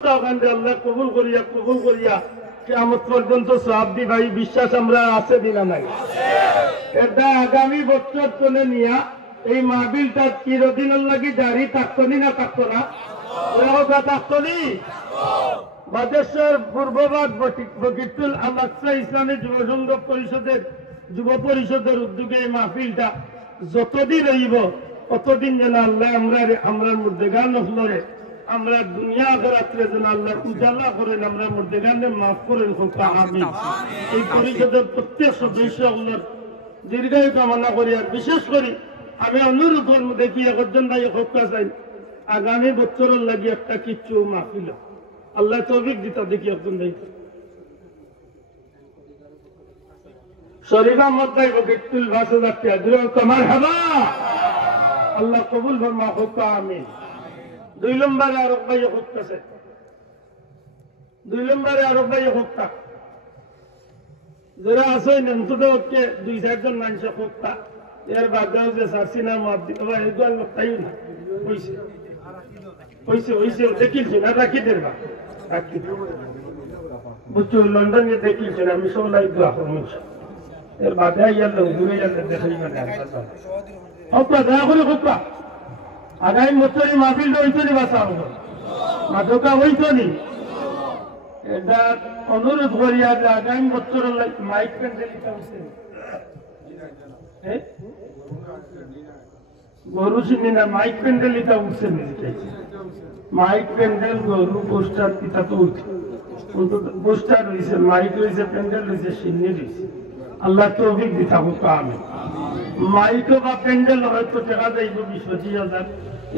আল্লাহ কবুল করিয়া কিয়ামত পর্যন্ত সওয়াব দি ভাই বিশ্বাস আমরা আছে দিনা নাই এটা আগামী বছর চলে নিয়া এই মাহফিলটা চিরদিনের লাগি জারি থাকতো না থাকতো না ওরা থাকতো নি বাদেশ্বর পূর্ববাদ বকিতুল আমাকসা ইসলামী যুব সংঘ পরিষদের যুব পরিষদের উদ্যোগে এই মাহফিলটা যতদিন রইব ততদিন যেন আল্লাহ আমরা মুর্দেগান হলরে আমরা দুনিয়া আখিরাতে যেন আল্লাহ উজালা করেন আমরা মুর্দেগানে মাফ করেন আমিন। এই পরিষদের প্রত্যেক সদস্যগুলোর দীর্ঘায়ু কামনা করি। আর বিশেষ করে আমি অনুরোধ করবো দেখি একজন ভাই হত্যা চাই আগামী বছরের লাগে একটা কিচ্ছু মাহফিল আল্লাহ তৌফিক দিতা দেখি একজন ভাই শরীফ আহমদ ভাই বকিতুল ৫০০০ টাকা তোমার হাবা আল্লাহ কবুল ফরমা হত্যা আমিন। 2 নম্বরে আরব ভাই হত্যা 2 নম্বরে আরব ভাই হত্যা যারা আসেন অন্তত 2-4 জন মানুষ হত্যা এর বাদে যে সারসিনা মুআদ্দিন বা এগুলো তাই না হইছে দেখিলছি না রাখি দেবা রাখি বুঝছো লন্ডনে দেখিলছি আমি সব লাইভ করলাম এর বাদে আইয়া দূরে যাতে দেখাই না হত্যা দয়া করে হত্যা আগামী বছরই মাহফিল হইতো নি বাসা মাদকা হইতো নি এটা অনুরোধ করি আর আগামী বছর মাইক প্যান্ডেল গরু চিনি না মাইক প্যান্ডেল এটা উঠছে মাইক প্যান্ডেল গরু পোস্টার পিতা তো উঠছে পোস্টার রয়েছে মাইক রয়েছে প্যান্ডেল রয়েছে সিন্নি রয়েছে আল্লাহ তৌফিক দি থাকুক আমিন। মাইক বা প্যান্ডেল হয়তো টাকা যাইব 20-25,000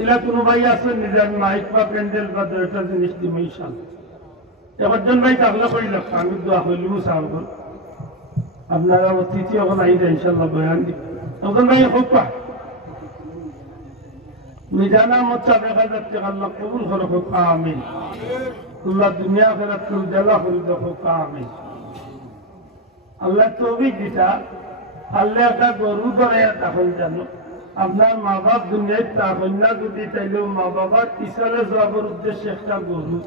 এলা কোনো ভাই আছে নিজে মাইক বা প্যান্ডেল বা 2টা জিনিস দিব ইনশাআল্লাহ। একজন ভাই তাহলে কইল আমি দোয়া কইলু সাহেব আপনারা অতিথি এখন আইলে ইনশাআল্লাহ বয়ান দিব একজন ভাই হকা মিজানা মত 1000 টাকা আল্লাহ কবুল করুক আমিন। আল্লাহ দুনিয়া আখিরাত উজালা করে দেখ আমিন। আল্লাহ তৌফিক দিতা আল্লাহ একটা গরু ধরে তখন জানো আপনার মা বাপ দুনিয়ায় তখন না যদি চাইলেও মা বাবার পিছনে যাওয়ার উদ্দেশ্যে একটা গরু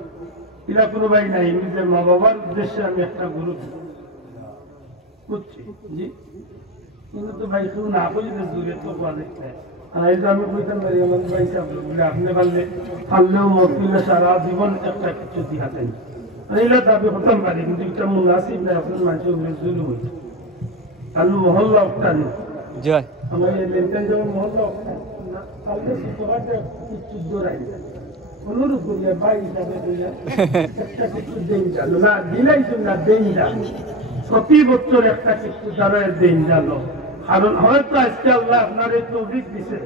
এরা কোনো ভাই নাই নিজের মা বাবার উদ্দেশ্যে আমি একটা গরু বুঝছি জি কিন্তু তো ভাই কেউ না বলি দূরে তো পাওয়া দেখতে আর এই যে আমি কইতাম ভাই আমার ভাই বলে আপনি পারলেও মকিলে সারা জীবন একটা কিছু দিহাতেন এইগুলো দাবি করতাম পারি কিন্তু একটা মুনাসিব না এখন মানুষের উপরে জুলুম হয়েছে আমি মহল্লা উঠতানি আমার এই লেনদেন যখন মহল্লা উঠতাম কালকে শুক্রবারটা কিছু দৌড়াই অনুরোধ করিয়া ভাই হিসাবে একটা কিছু দেন জানো না দিলাইছেন না দেন জানো প্রতি বছর একটা কিছু দ্বারা দেন জানো কারণ হয়তো আজকে আল্লাহ আপনার এই তৌফিক দিছে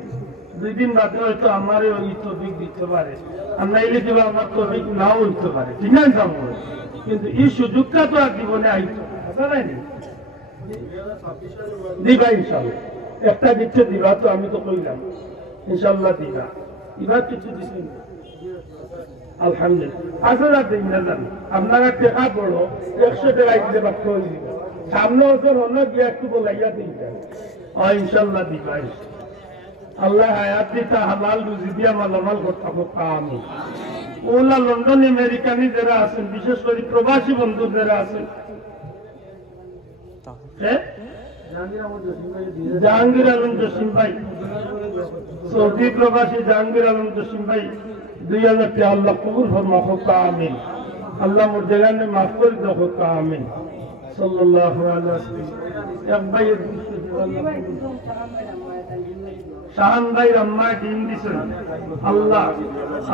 2 দিন বাদে হয়তো আমার ওই তৌফিক দিতে পারে আমরা এলে দেবো আমার তৌফিক নাও হইতে পারে ঠিক না যাবো কিন্তু এই সুযোগটা তো আর জীবনে আইতো দিবা ইনশাল্লাহ একটা দিচ্ছে দিবা তো আমি তো কইলাম ইনশাল্লাহ দিবা এবার কিছু দিচ্ছেন আলহামদুলিল্লাহ আসলে দিন না জান আপনারা টাকা বড় 100 টাকা দিতে বাধ্য হয়ে দিব সামনে বছর অন্য গিয়ে একটু বলাইয়া দিন ইনশাল্লাহ দিবা আল্লাহ হায়াত দিতা হালাল রুজি দিয়া মালামাল করতে আমি ওলা লন্ডন আমেরিকানি যারা আছেন বিশেষ করে প্রবাসী বন্ধু যারা আছেন জাহাঙ্গীর আলম জসিম ভাই সৌদি প্রবাসী জাহাঙ্গীর আলম জসিম ভাই 2000 টাকা আল্লাহ কবুল ফরমা হোক আমিন। আল্লাহ মুর্দেগানে মাফ করে দাও হোক আমিন সাল্লাল্লাহু আলাইহি এক ভাই শাহান ভাই আম্মা ডিম দিছেন আল্লাহ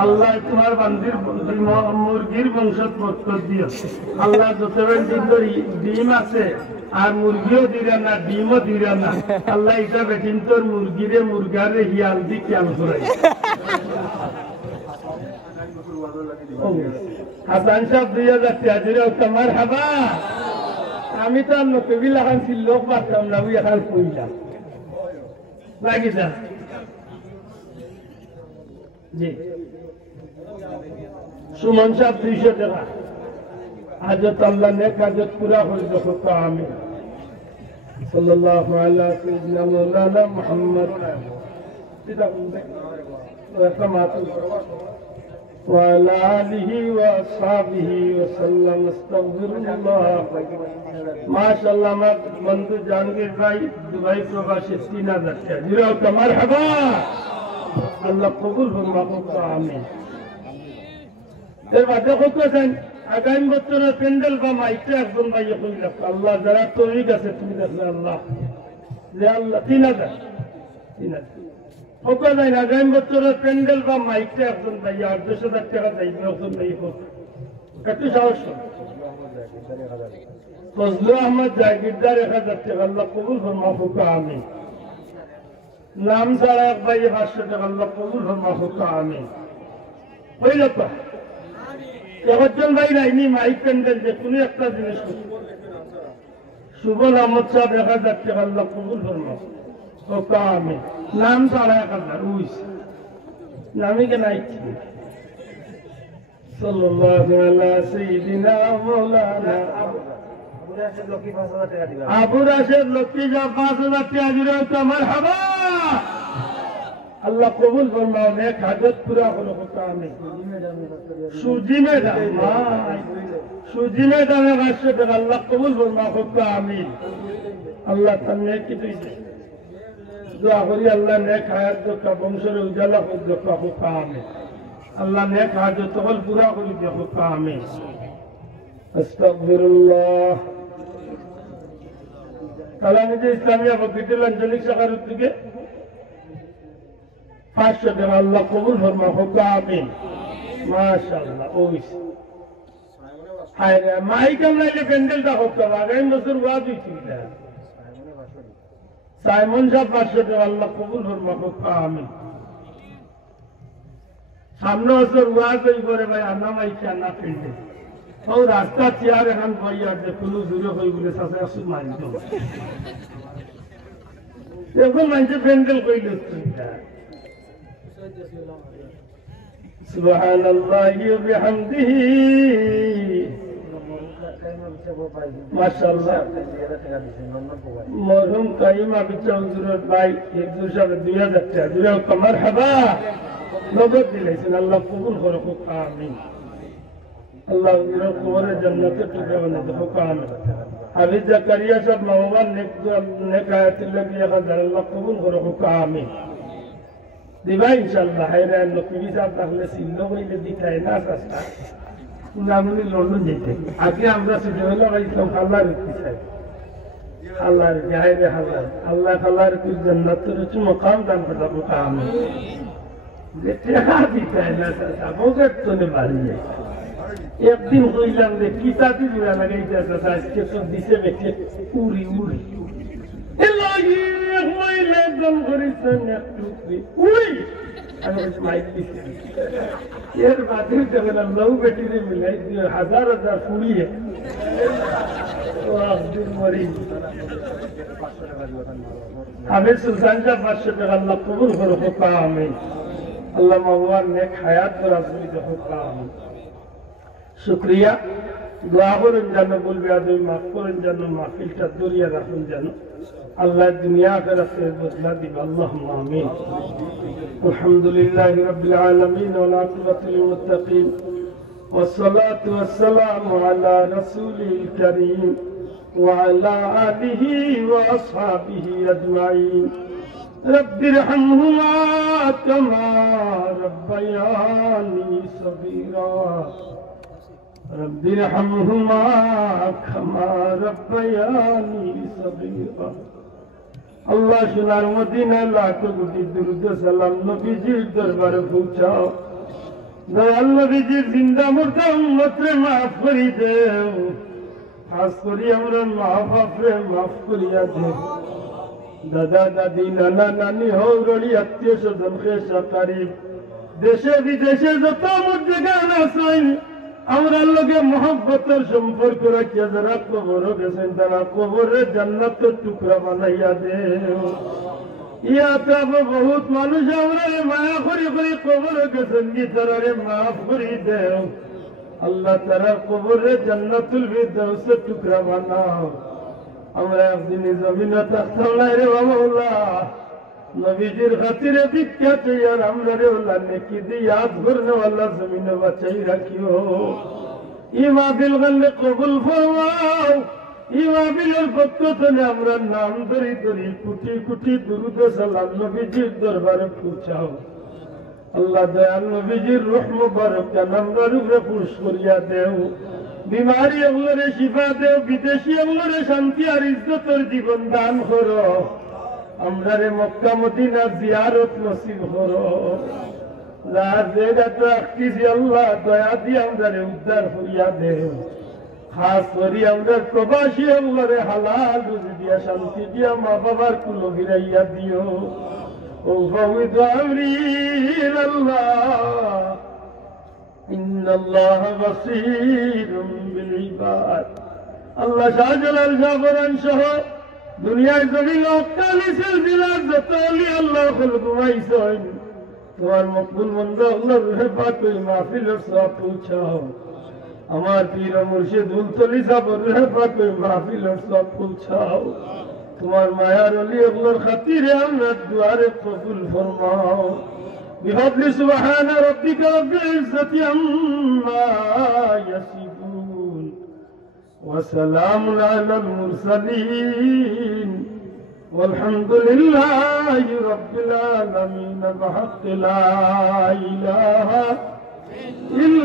আল্লাহ তোমার বান্দির মুরগির বংশত বরকত দিও আল্লাহ যতবেন ডিম আছে আর মুরগিও দিরা না ডিমও দিরা না আল্লাহ হিসাবে কিন্তু মুরগিরে মুরগারে হিয়াল দি খেয়াল করাই হাসান সাহেব 2000 টাকা দিলে তোমার হাবা আমি তো আর নকবিল এখন ছিল লোক পারতাম না ওই এখন কইলাম লাগি যা জি সুমন সাহেব 200 টাকা হাজত আল্লাহ নেক হাজত পুরা করে দেখো আমিন সাল্লাল্লাহু আলা সাইয়্যিদিনা মাওলানা মুহাম্মদ وعلى آله وأصحابه وسلم استغفر الله ما شاء الله ما बंधु जहांगीर भाई दुबई प्रवासी 3000 টাকা জিরো মারহাবা আল্লাহ কবুল ফরমাকুক আমিন এর বাদে কত আছেন আগামী বছরের প্যান্ডেল বা মাইকটা একজন ভাই কইল আল্লাহ যারা তৌফিক আছে তুমি দেখলে আল্লাহ যে আল্লাহ 3000 কত যায় আগামী বছরের প্যান্ডেল বা মাইকটা একজন ভাই 8,000 টাকা যাইবে একজন ভাই কত সাহস ফজলু আহমদ জাগিরদার 1000 টাকা আল্লাহ কবুল ফরমাকুক আমিন নাম ছাড়া এক ভাই 500 টাকা আল্লাহ কবুল ফরমাকুক আমিন হইল তো একজন ভাই নাইনি মাইক প্যান্ডেল যে কোনো একটা জিনিস সুবল আহমদ সাহেব 1000 টাকা আল্লাহ কবুল ফরমাকুক আমিন নাম ছাড়া 1000 উইস নামই কে নাই সাল্লাল্লাহু আলা সাইয়্যিদিনা মাওলানা আবু রাশেদ লক্ষ্মী যা 5000 টাকা দিলো তো মারহাবা আল্লাহ কবুল ফরমাও নেক হাজত পুরা হলো আমিন সুজি ম্যাডাম 500 টাকা আল্লাহ কবুল ফরমাও আমিন আল্লাহ তার নেক কি দিছে দোয়া করি আল্লাহ নেক হায়াত দোকা বংশের উজালা দোকা হোক আমিন আল্লাহ নেক হাজত কল পুরা করে দিও হোক আমিন আস্তাগফিরুল্লাহ কালামে ইসলামিয়া বকিতুল আঞ্চলিক শাখার উদ্যোগে 500 টাকা আল্লাহ কবুল ফরমাও হোক আমিন মাশাআল্লাহ ওইস হায়রে মাইক আমলাইলে প্যান্ডেলটা হোক আগামী বছর ওয়াজ হইছিল সাইমন সাহেব 500 টাকা আল্লাহ কবুল ফরমাও হোক আমিন সামনে বছর ওয়াজ হই করে ভাই আনা মাইক আনা প্যান্ডেল ও রাস্তা চেয়ার এখন ভাইয়া যে কোনো দূরে হই বলে সাথে আসু মাইক এখন মাইকে প্যান্ডেল কইল سبحان الله وبحمده ما شاء الله মরহুম কাইমা বিচা হুজুরের ভাই একজন সাহেব 2000 টাকা দিলে মারহাবা নগদ দিলেছেন আল্লাহ কবুল করুক আমিন আল্লাহ হুজুরের কবরে জান্নাতে টুকরা বানিয়ে দাও আমিন হাফিজ জাকারিয়া সাহেব মাওলানা নেক আয়াতুল লাগি 1000 আল্লাহ কবুল করুক আমিন দিবা ইনশাআল্লাহ হায়রান নকিবি সাহেব তাহলে সিল্ল কইলে দিতাই না রাস্তা নামনি লন্ডন যেতে আগে আমরা ছোটবেলা ভাইছিলাম আল্লাহর চাই আল্লাহর জাহেরে হাজার আল্লাহ আল্লাহর কি জান্নাতের উচ্চ মকাম দান করবো আমিন যেতে দিতাই না সাবকে তোনে বাড়ি যায় একদিন কইলাম যে কিতাবি দিবা লাগাইতে আছে আজকে সব দিছে বেঁচে উড়ি উড়ি এলাহি হইলে দম করিছেন একটু উড়ি আমি মাইক দিছি এর বাদে দেখলাম লৌ বেটিরে মিলাই দিয়ে 1000 ফুড়িয়ে ও আব্দুল মরি আমি সুলতান সাহেব 500 টাকা আল্লাহ কবুল করুক আমিন আল্লাহ মাওলার নেক হায়াত রাসূল দেখুক আমিন শুকরিয়া দোয়া করেন জানো বলবে আদমি মাফ করেন জানো মাহফিলটা দরিয়া রাখুন জানো আল্লাহ দুনিয়া আখিরাতে বদলা দিবে আল্লাহুম্মা আমিন আলহামদুলিল্লাহি রাব্বিল আলামিন ওয়াল আকিবাতু লিল মুত্তাকিন والصلاة والسلام على رسوله الكريم وعلى آله وأصحابه أجمعين رب ارحمهما كما ربياني صغيرا رب ارحمهما كما ربياني صغيرا আল্লাহ সোনার মদিনা লাখো কোটি দুরূদ সালাম নবীজির দরবারে পৌঁছাও দয়াল নবীজির জিন্দা মুর্দা উম্মতরে মাফ করি দেও খাস করি আমরা মা বাপরে মাফ করিয়া দেও দাদা দাদি নানা নানি হৌরড়ি আত্মীয় স্বজন খেসা কারিব দেশে বিদেশে যত মুর্দেগান আছেন আমরা লোকে মহব্বতের সম্পর্ক রাখিয়া যারা কবর গেছেন তারা কবরে জান্নাতের টুকরা বানাইয়া দেও ইয়াতে বহুত মানুষ আমরা মায়া করি করি কবর গেছেন কি তারা মাফ করি দেও আল্লাহ তারা কবরে জান্নাতুল ফিরদাউসের টুকরা বানাও আমরা একদিন জমিনে থাকতাম না রে বাবা নবীজির খাতিরে ভিক্ষা চাইয়ার আমরা রে ওলা নেকি দিয়ে ইয়াদ করনে ওয়াল্লাহ জমিনে বাঁচাই রাখিও। ই মাহফিল গল্লে কবুল ফরমাও। ই মাহফিলের পক্ষ থেকে আমরা নাম ধরি ধরি কোটি কোটি দুরূদ সালাম নবীজির দরবারে পৌঁছাও। আল্লাহ দয়াল নবীজির রূহ মুবারক আমরা রূপে পুষ করিয়া দেও। বিমারি এগুলোরে শিফা দেও, বিদেশি এগুলোরে শান্তি আর ইজ্জতের জীবন দান করো। আমরা রে মক্কা মদিনা জিয়ারত নসিব করো। যার জায়গাটা রাখতেছি আল্লাহ দয়া দিয়ে আমরা রে উদ্ধার করিয়া দেও। খাস করি আমরা প্রবাসী এগুলোরে হালাল রুজি দিয়া শান্তি দিয়া মা বাবার কুলো ফিরাইয়া দিও। وفوض أمري إلى الله إن الله بصير بالعباد. الله শাহজালাল জাফরান সহ দুনিয়ার জমিন অকালি সিলসিলার যত আলী আল্লাহ খুল ঘুমাইছেন তোমার মকবুল মন্দ আল্লাহ রুহে পাক ওই মাহফিলের সওয়াব পৌঁছাও। আমার পীর মুর্শিদ উলতলি সাহেব রুহে পাক ওই মাহফিলের সওয়াব পৌঁছাও। তোমার মায়ার অলি আল্লাহর খাতিরে আমরা দুয়ারে কবুল ফরমাও। বিফadli সুবহান রাব্বিকা রাব্বিল ইজ্জাতি আম্মা ইয়াসিফুন ওয়া সালামুন আলাল মুরসালিন ওয়ালহামদুলিল্লাহি রাব্বিল আলামিন। বিহাক্কি লা ইলাহা ইল্লা